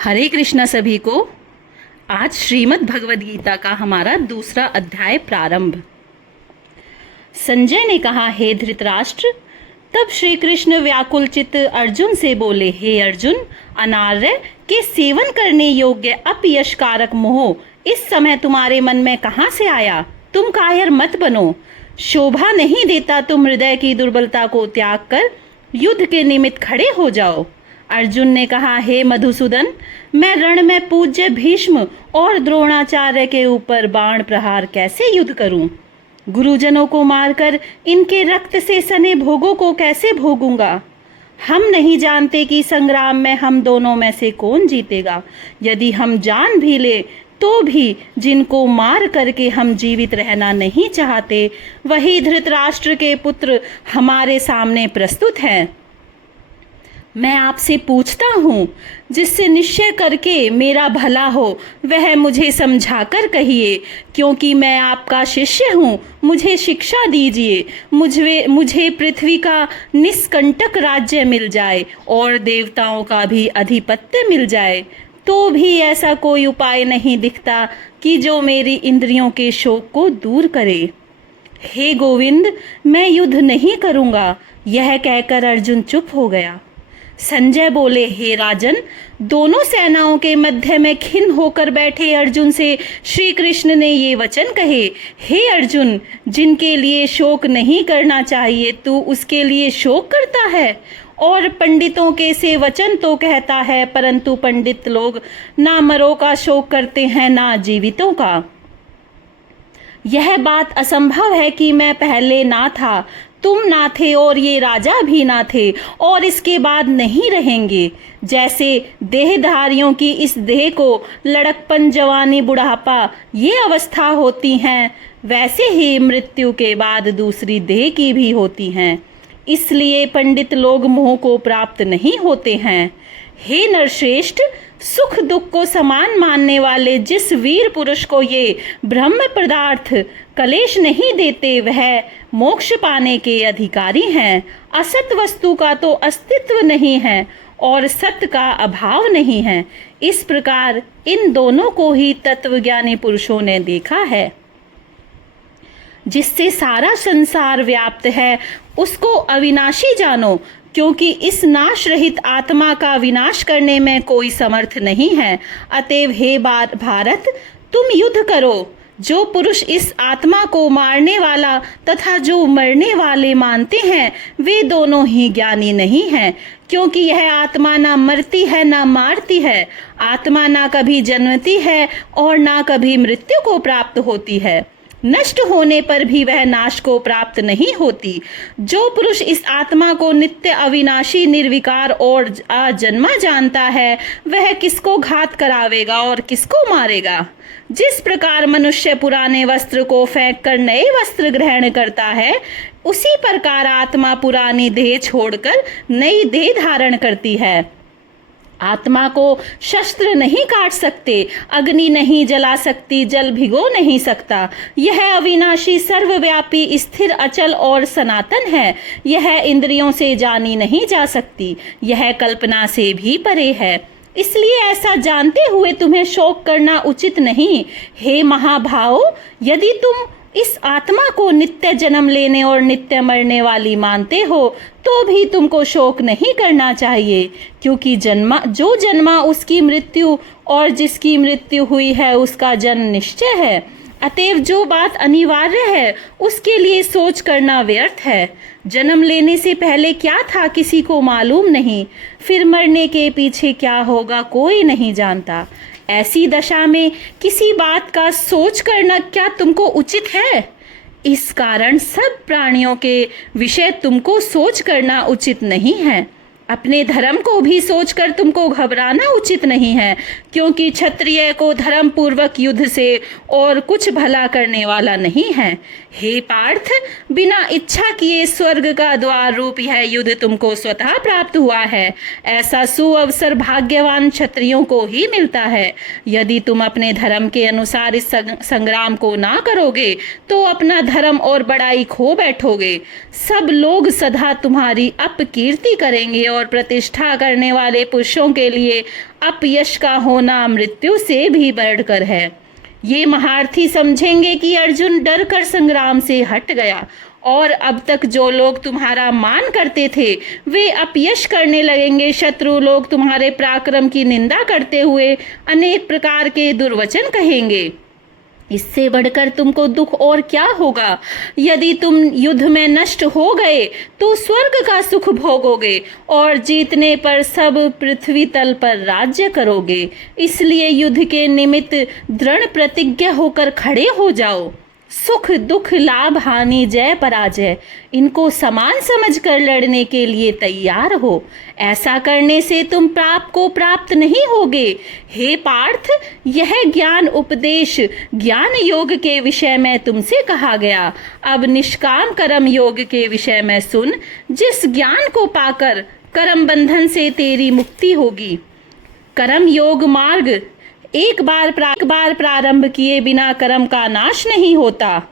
हरे कृष्णा सभी को। आज श्रीमद् भगवद गीता का हमारा दूसरा अध्याय प्रारंभ। संजय ने कहा, हे धृतराष्ट्र। तब श्री कृष्ण व्याकुल चित्त अर्जुन से बोले, हे अर्जुन, अनार्य के सेवन करने योग्य अपयशकारक मोह इस समय तुम्हारे मन में कहाँ से आया? तुम कायर मत बनो। शोभा नहीं देता तुम हृदय की दुर्बलता को त्याग कर युद्ध के निमित्त खड़े हो जाओ। अर्जुन ने कहा, हे मधुसूदन, मैं रण में पूज्य भीष्म और द्रोणाचार्य के ऊपर बाण प्रहार कैसे युद्ध करूं? गुरुजनों को मारकर इनके रक्त से सने भोगों को कैसे भोगूंगा? हम नहीं जानते कि संग्राम में हम दोनों में से कौन जीतेगा। यदि हम जान भी ले तो भी जिनको मार करके हम जीवित रहना नहीं चाहते, वही धृतराष्ट्र के पुत्र हमारे सामने प्रस्तुत हैं। मैं आपसे पूछता हूँ, जिससे निश्चय करके मेरा भला हो वह मुझे समझाकर कहिए, क्योंकि मैं आपका शिष्य हूँ। मुझे शिक्षा दीजिए। मुझे पृथ्वी का निष्कंटक राज्य मिल जाए और देवताओं का भी अधिपत्य मिल जाए, तो भी ऐसा कोई उपाय नहीं दिखता कि जो मेरी इंद्रियों के शोक को दूर करे। हे गोविंद, मैं युद्ध नहीं करूँगा। यह कहकर अर्जुन चुप हो गया। संजय बोले, हे राजन, दोनों सेनाओं के मध्य में खिन्न होकर बैठे अर्जुन से श्री कृष्ण ने ये वचन कहे, हे अर्जुन, जिनके लिए शोक नहीं करना चाहिए तू उसके लिए शोक करता है। और पंडितों के से वचन तो कहता है, परंतु पंडित लोग ना मरों का शोक करते हैं ना जीवितों का। यह बात असंभव है कि मैं पहले ना था, तुम ना थे और ये राजा भी ना थे और इसके बाद नहीं रहेंगे। जैसे देहधारियों की इस देह को लड़कपन, जवानी, बुढ़ापा ये अवस्था होती हैं, वैसे ही मृत्यु के बाद दूसरी देह की भी होती हैं। इसलिए पंडित लोग मोह को प्राप्त नहीं होते हैं। हे नरश्रेष्ठ, सुख दुख को समान मानने वाले जिस वीर पुरुष को ये ब्रह्म पदार्थ कलेश नहीं देते, वह मोक्ष पाने के अधिकारी हैं। असत वस्तु का तो अस्तित्व नहीं है और सत्य का अभाव नहीं है। इस प्रकार इन दोनों को ही तत्वज्ञानी पुरुषों ने देखा है। जिससे सारा संसार व्याप्त है उसको अविनाशी जानो, क्योंकि इस नाश रहित आत्मा का विनाश करने में कोई समर्थ नहीं है। अतएव हे भारत, तुम युद्ध करो। जो पुरुष इस आत्मा को मारने वाला तथा जो मरने वाले मानते हैं, वे दोनों ही ज्ञानी नहीं हैं, क्योंकि यह आत्मा ना मरती है ना मारती है। आत्मा ना कभी जन्मती है और ना कभी मृत्यु को प्राप्त होती है। नष्ट होने पर भी वह नाश को प्राप्त नहीं होती। जो पुरुष इस आत्मा को नित्य, अविनाशी, निर्विकार और अजन्मा जानता है, वह किसको घात करावेगा और किसको मारेगा? जिस प्रकार मनुष्य पुराने वस्त्र को फेंक कर नए वस्त्र ग्रहण करता है, उसी प्रकार आत्मा पुरानी देह छोड़कर नई देह धारण करती है। आत्मा को शस्त्र नहीं काट सकते, अग्नि नहीं जला सकती, जल भिगो नहीं सकता। यह अविनाशी, सर्वव्यापी, स्थिर, अचल और सनातन है। यह इंद्रियों से जानी नहीं जा सकती। यह कल्पना से भी परे है। इसलिए ऐसा जानते हुए तुम्हें शोक करना उचित नहीं। हे महाभाव, यदि तुम इस आत्मा को नित्य जन्म लेने और नित्य मरने वाली मानते हो, तो भी तुमको शोक नहीं करना चाहिए, क्योंकि जो जन्मा उसकी मृत्यु और जिसकी मृत्यु हुई है उसका जन्म निश्चय है। अतएव जो बात अनिवार्य है उसके लिए सोच करना व्यर्थ है। जन्म लेने से पहले क्या था किसी को मालूम नहीं, फिर मरने के पीछे क्या होगा कोई नहीं जानता। ऐसी दशा में किसी बात का सोच करना क्या तुमको उचित है? इस कारण सब प्राणियों के विषय तुमको सोच करना उचित नहीं है। अपने धर्म को भी सोचकर तुमको घबराना उचित नहीं है, क्योंकि क्षत्रिय को धर्म पूर्वक युद्ध से और कुछ भला करने वाला नहीं है। हे पार्थ, बिना इच्छा किए स्वर्ग का द्वार रूप यह युद्ध तुमको स्वतः प्राप्त हुआ है। ऐसा सुअवसर भाग्यवान क्षत्रियों को ही मिलता है। यदि तुम अपने धर्म के अनुसार इस संग्राम को ना करोगे तो अपना धर्म और बड़ाई खो बैठोगे। सब लोग सदा तुम्हारी अपकीर्ति करेंगे और प्रतिष्ठा करने वाले पुरुषों के लिए अपयश का होना मृत्यु से भी बढ़कर है। ये महारथी समझेंगे कि अर्जुन डर कर संग्राम से हट गया और अब तक जो लोग तुम्हारा मान करते थे वे अपयश करने लगेंगे। शत्रु लोग तुम्हारे पराक्रम की निंदा करते हुए अनेक प्रकार के दुर्वचन कहेंगे। इससे बढ़कर तुमको दुख और क्या होगा? यदि तुम युद्ध में नष्ट हो गए तो स्वर्ग का सुख भोगोगे और जीतने पर सब पृथ्वी तल पर राज्य करोगे। इसलिए युद्ध के निमित्त दृढ़ प्रतिज्ञ होकर खड़े हो जाओ। सुख दुख लाभ हानि जय पराजय इनको समान समझकर लड़ने के लिए तैयार हो। ऐसा करने से तुम प्राप्त नहीं होगे। हे पार्थ, यह ज्ञान उपदेश ज्ञान योग के विषय में तुमसे कहा गया। अब निष्काम कर्म योग के विषय में सुन, जिस ज्ञान को पाकर कर्म बंधन से तेरी मुक्ति होगी। कर्म योग मार्ग एक बार प्रारंभ किए बिना कर्म का नाश नहीं होता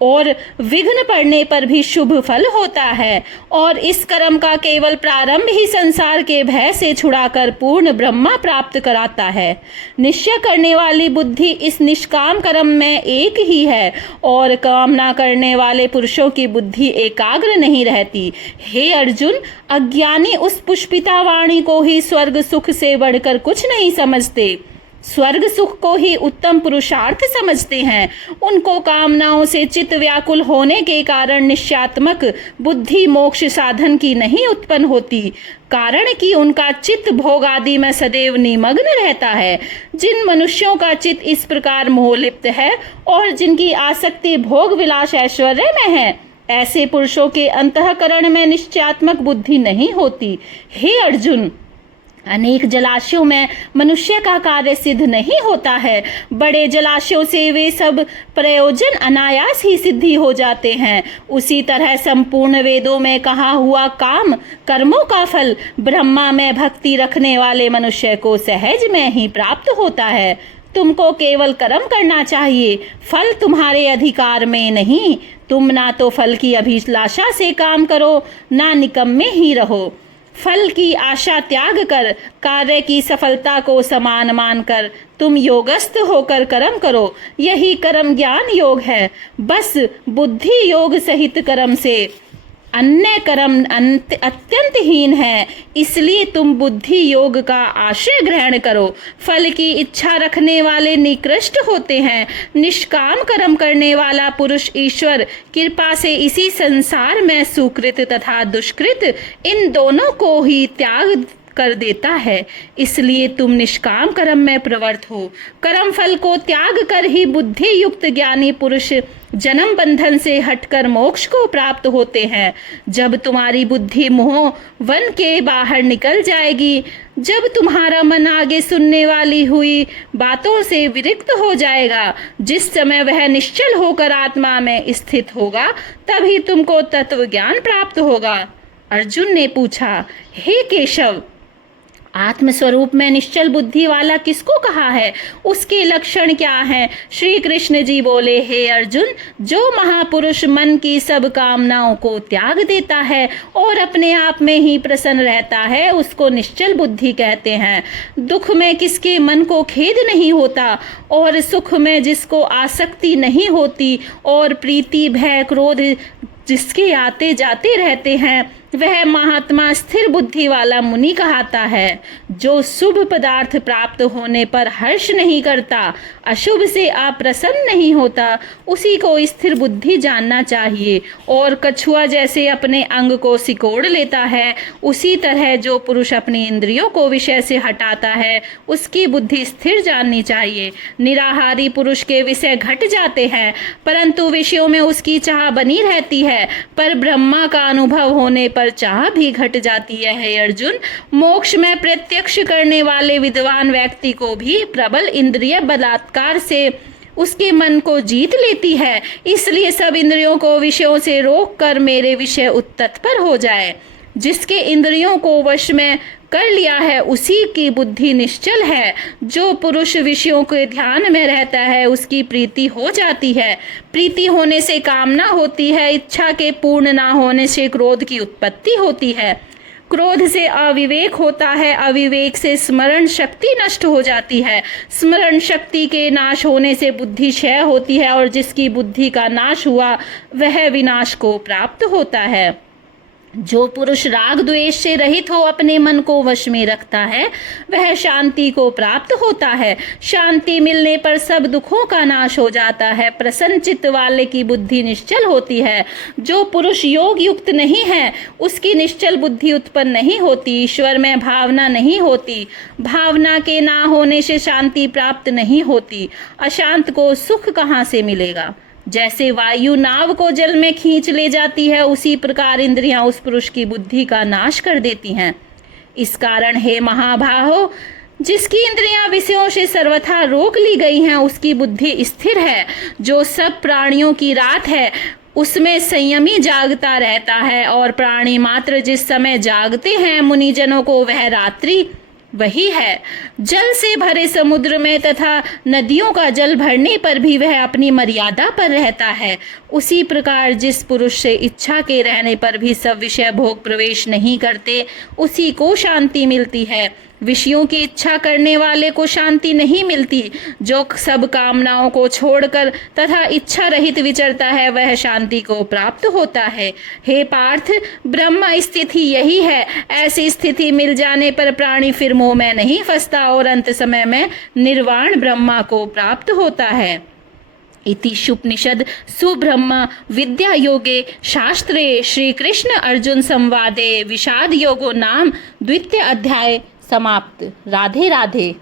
और विघ्न पड़ने पर भी शुभ फल होता है, और इस कर्म का केवल प्रारंभ ही संसार के भय से छुड़ाकर पूर्ण ब्रह्मा प्राप्त कराता है। निश्चय करने वाली बुद्धि इस निष्काम कर्म में एक ही है और कामना करने वाले पुरुषों की बुद्धि एकाग्र नहीं रहती। हे अर्जुन, अज्ञानी उस पुष्पिता वाणी को ही स्वर्ग सुख से बढ़कर कुछ नहीं समझते। स्वर्ग सुख को ही उत्तम पुरुषार्थ समझते हैं। उनको कामनाओं से चित्त व्याकुल होने के कारण निश्चयात्मक बुद्धि मोक्ष साधन की नहीं उत्पन्न होती, कारण कि उनका चित्त भोग आदि में सदैव निमग्न रहता है। जिन मनुष्यों का चित्त इस प्रकार मोहलिप्त है और जिनकी आसक्ति भोग विलास ऐश्वर्य में है, ऐसे पुरुषों के अंतःकरण में निश्चयात्मक बुद्धि नहीं होती। हे अर्जुन, अनेक जलाशयों में मनुष्य का कार्य सिद्ध नहीं होता है। बड़े जलाशयों से वे सब प्रयोजन अनायास ही सिद्धि हो जाते हैं। उसी तरह संपूर्ण वेदों में कहा हुआ काम कर्मों का फल ब्रह्मा में भक्ति रखने वाले मनुष्य को सहज में ही प्राप्त होता है। तुमको केवल कर्म करना चाहिए, फल तुम्हारे अधिकार में नहीं। तुम ना तो फल की अभिलाषा से काम करो, ना निकम्मे ही रहो। फल की आशा त्याग कर कार्य की सफलता को समान मानकर तुम योगस्थ होकर कर्म करो। यही कर्म ज्ञान योग है। बस बुद्धि योग सहित कर्म से अन्य कर्म अत्यंत हीन है। इसलिए तुम बुद्धि योग का आश्रय ग्रहण करो। फल की इच्छा रखने वाले निकृष्ट होते हैं। निष्काम कर्म करने वाला पुरुष ईश्वर कृपा से इसी संसार में सुकृत तथा दुष्कृत इन दोनों को ही त्याग कर देता है। इसलिए तुम निष्काम कर्म में प्रवृत्त हो। कर्म फल को त्याग कर ही बुद्धि युक्त ज्ञानी पुरुष जन्म बंधन से हटकर मोक्ष को प्राप्त होते हैं। जब तुम्हारी बुद्धि मोह वन के बाहर निकल जाएगी, जब तुम्हारा मन आगे सुनने वाली हुई बातों से विरक्त हो जाएगा, जिस समय वह निश्चल होकर आत्मा में स्थित होगा, तभी तुमको तत्व ज्ञान प्राप्त होगा। अर्जुन ने पूछा, हे केशव, आत्मस्वरूप में निश्चल बुद्धि वाला किसको कहा है? उसके लक्षण क्या हैं? श्री कृष्ण जी बोले, हे अर्जुन, जो महापुरुष मन की सब कामनाओं को त्याग देता है और अपने आप में ही प्रसन्न रहता है, उसको निश्चल बुद्धि कहते हैं। दुख में किसके मन को खेद नहीं होता और सुख में जिसको आसक्ति नहीं होती और प्रीति भय क्रोध जिसके आते जाते रहते हैं, वह महात्मा स्थिर बुद्धि वाला मुनि कहाता है। जो शुभ पदार्थ प्राप्त होने पर हर्ष नहीं करता, अशुभ से अप्रसन्न नहीं होता, उसी को स्थिर बुद्धि जानना चाहिए। और कछुआ जैसे अपने अंग को सिकोड़ लेता है, उसी तरह जो पुरुष अपनी इंद्रियों को विषय से हटाता है, उसकी बुद्धि स्थिर जाननी चाहिए। निराहारी पुरुष के विषय घट जाते हैं, परंतु विषयों में उसकी चाह बनी रहती है। पर ब्रह्मा का अनुभव होने पर चाह भी घट जाती है। हे अर्जुन, मोक्ष में प्रत्यक्ष करने वाले विद्वान व्यक्ति को भी प्रबल इंद्रिय बलात्कार से उसके मन को जीत लेती है। इसलिए सब इंद्रियों को विषयों से रोक कर मेरे विषय उत्तत्पर हो जाए। जिसके इंद्रियों को वश में कर लिया है, उसी की बुद्धि निश्चल है। जो पुरुष विषयों के ध्यान में रहता है, उसकी प्रीति हो जाती है। प्रीति होने से कामना होती है, इच्छा के पूर्ण ना होने से क्रोध की उत्पत्ति होती है। क्रोध से अविवेक होता है, अविवेक से स्मरण शक्ति नष्ट हो जाती है, स्मरण शक्ति के नाश होने से बुद्धि क्षय होती है, और जिसकी बुद्धि का नाश हुआ वह विनाश को प्राप्त होता है। जो पुरुष राग द्वेष से रहित हो अपने मन को वश में रखता है वह शांति को प्राप्त होता है। शांति मिलने पर सब दुखों का नाश हो जाता है। प्रसन्न चित्त वाले की बुद्धि निश्चल होती है। जो पुरुष योग युक्त नहीं है उसकी निश्चल बुद्धि उत्पन्न नहीं होती, ईश्वर में भावना नहीं होती। भावना के ना होने से शांति प्राप्त नहीं होती। अशांत को सुख कहाँ से मिलेगा? जैसे वायु नाव को जल में खींच ले जाती है उसी प्रकार इंद्रियां उस पुरुष की बुद्धि का नाश कर देती हैं। इस कारण हे महाबाहो, जिसकी इंद्रियां विषयों से सर्वथा रोक ली गई हैं उसकी बुद्धि स्थिर है। जो सब प्राणियों की रात है उसमें संयमी जागता रहता है, और प्राणी मात्र जिस समय जागते हैं मुनिजनों को वह रात्रि वही है। जल से भरे समुद्र में तथा नदियों का जल भरने पर भी वह अपनी मर्यादा पर रहता है। उसी प्रकार जिस पुरुष से इच्छा के रहने पर भी सब विषय भोग प्रवेश नहीं करते उसी को शांति मिलती है। विषयों की इच्छा करने वाले को शांति नहीं मिलती। जो सब कामनाओं को छोड़कर तथा इच्छा रहित विचरता है वह शांति को प्राप्त होता है। हे पार्थ, ब्रह्म स्थिति यही है। ऐसी स्थिति मिल जाने पर प्राणी फिर मोह में नहीं फंसता और अंत समय में निर्वाण ब्रह्मा को प्राप्त होता है। इति शुपनिषद सुब्रह्म विद्या योगे शास्त्रे श्री कृष्ण अर्जुन संवादे विषाद योगो नाम द्वितीय अध्याय समाप्त। राधे राधे।